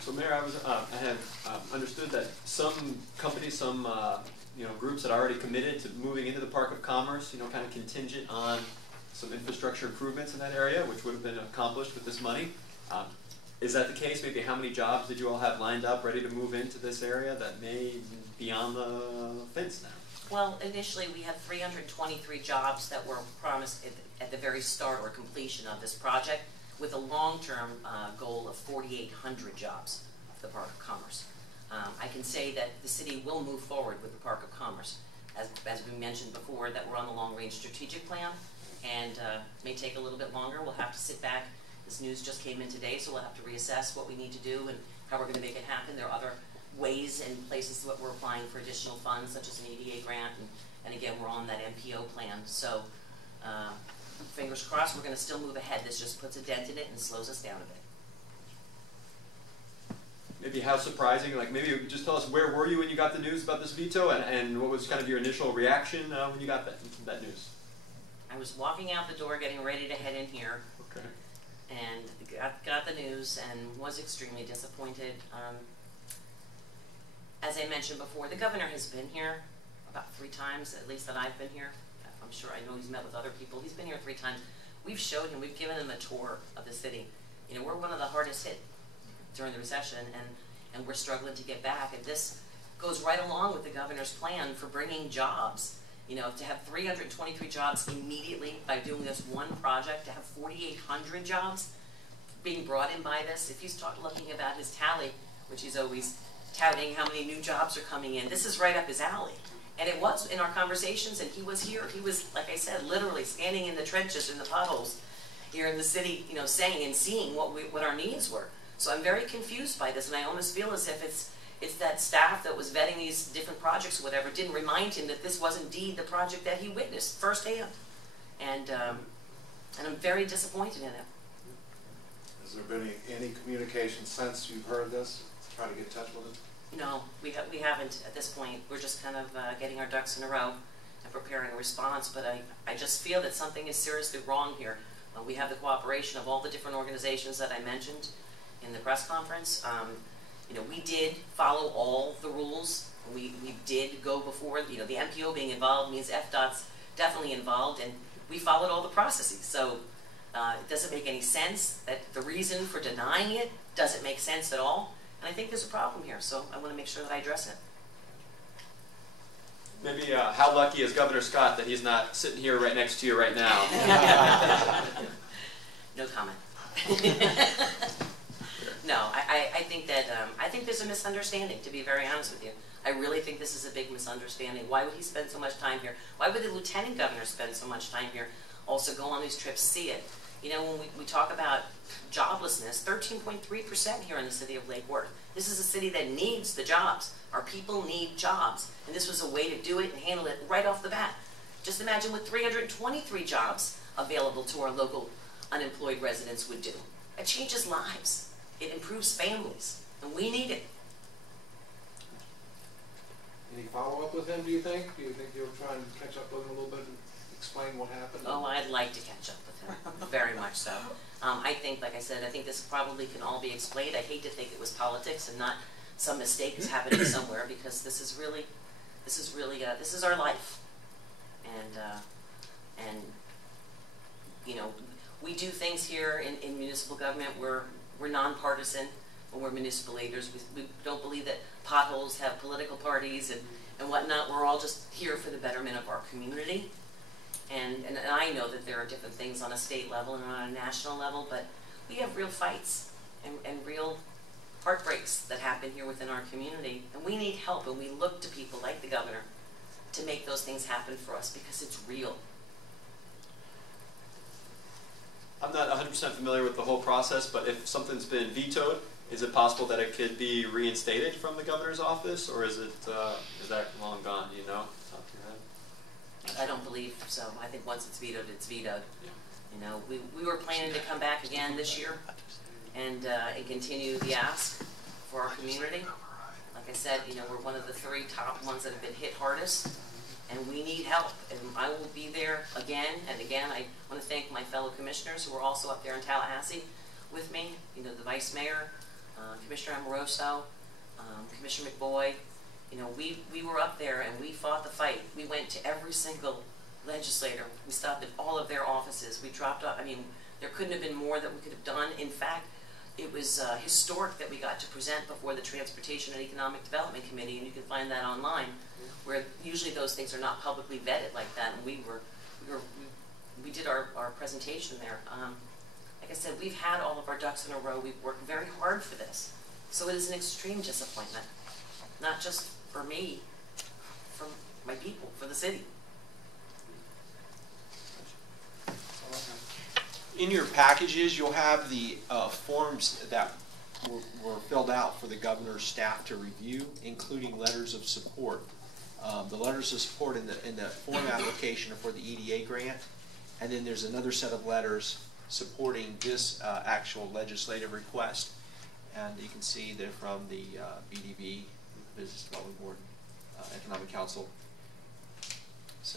So, Mayor, I had understood that some companies, some groups had already committed to moving into the Park of Commerce, kind of contingent on some infrastructure improvements in that area, which would have been accomplished with this money. Is that the case? Maybe how many jobs did you all have lined up, ready to move into this area that may be on the fence now? Well, initially we had 323 jobs that were promised at the very start or completion of this project, with a long-term goal of 4,800 jobs for the Park of Commerce. I can say that the city will move forward with the Park of Commerce. As we mentioned before, that we're on the long-range strategic plan, and may take a little bit longer. We'll have to sit back. This news just came in today, so we'll have to reassess what we need to do and how we're going to make it happen. There are other ways and places that we're applying for additional funds, such as an EDA grant, and again, we're on that MPO plan. So fingers crossed, we're going to still move ahead. This just puts a dent in it and slows us down a bit. Maybe how surprising, like maybe just tell us where were you when you got the news about this veto, and what was kind of your initial reaction when you got that news? I was walking out the door getting ready to head in here. Okay. And got the news and was extremely disappointed. As I mentioned before, the governor has been here about 3 times, at least that I've been here. I'm sure, I know he's met with other people. He's been here 3 times. We've showed him, we've given him a tour of the city. We're one of the hardest hit during the recession, and we're struggling to get back. And this goes right along with the governor's plan for bringing jobs. To have 323 jobs immediately by doing this one project, to have 4,800 jobs being brought in by this. If you start looking about his tally, which he's always touting how many new jobs are coming in, this is right up his alley. And it was in our conversations, and he was here. He was, like I said, literally standing in the trenches, in the potholes here in the city, saying and seeing what our needs were. So I'm very confused by this, and I almost feel as if it's that staff that was vetting these different projects or whatever didn't remind him that this was indeed the project that he witnessed firsthand. And I'm very disappointed in it. Has there been any communication since you've heard this? Try to get in touch with him? No, we haven't at this point. We're just kind of getting our ducks in a row and preparing a response. But I just feel that something is seriously wrong here. We have the cooperation of all the different organizations that I mentioned in the press conference. We did follow all the rules. We did go before, the MPO being involved means FDOT's definitely involved, and we followed all the processes. So it doesn't make any sense. That the reason for denying it doesn't make sense at all. And I think there's a problem here, so I want to make sure that I address it. Maybe how lucky is Governor Scott that he's not sitting here right next to you right now? No comment. No, I think that I think there's a misunderstanding, to be very honest with you. I really think this is a big misunderstanding. Why would he spend so much time here? Why would the lieutenant governor spend so much time here? Also go on these trips, see it. When we talk about joblessness, 13.3% here in the city of Lake Worth. This is a city that needs the jobs. Our people need jobs. And this was a way to do it and handle it right off the bat. Just imagine what 323 jobs available to our local unemployed residents would do. It changes lives. It improves families, and we need it. Any follow-up with him, do you think? Do you think you'll try and catch up with him a little bit and explain what happened? Oh, I'd like to catch up with him, very much so. I think, like I said, I think this probably can all be explained. I hate to think it was politics and not some mistake is happening somewhere, because this is our life. And we do things here in municipal government. We're nonpartisan when we're municipal leaders. We don't believe that potholes have political parties and whatnot. We're all just here for the betterment of our community. And I know that there are different things on a state level and on a national level, but we have real fights and real heartbreaks that happen here within our community. And we need help, and we look to people like the governor to make those things happen for us, because it's real. I'm not 100% familiar with the whole process, but if something's been vetoed, is it possible that it could be reinstated from the governor's office, or is that long gone? Do you know? Top of your head? I don't believe so. I think once it's vetoed, it's vetoed. Yeah. We were planning to come back again this year and continue the ask for our community. Like I said, we're one of the 3 top ones that have been hit hardest. And we need help, and I will be there again and again. I want to thank my fellow commissioners who are also up there in Tallahassee with me. The vice mayor, Commissioner Amoroso, Commissioner McBoy. You know, we were up there and we fought the fight. We went to every single legislator. We stopped at all of their offices. We dropped off, I mean, there couldn't have been more that we could have done. In fact, it was historic that we got to present before the Transportation and Economic Development Committee, and you can find that online, where usually those things are not publicly vetted like that, and we did our presentation there. Like I said, we've had all of our ducks in a row. We've worked very hard for this. So it is an extreme disappointment, not just for me, for my people, for the city. In your packages, you'll have the forms that were filled out for the governor's staff to review, including letters of support. The letters of support in the form application are for the EDA grant, and then there's another set of letters supporting this actual legislative request. And you can see they're from the BDB, Business Development Board, Economic Council,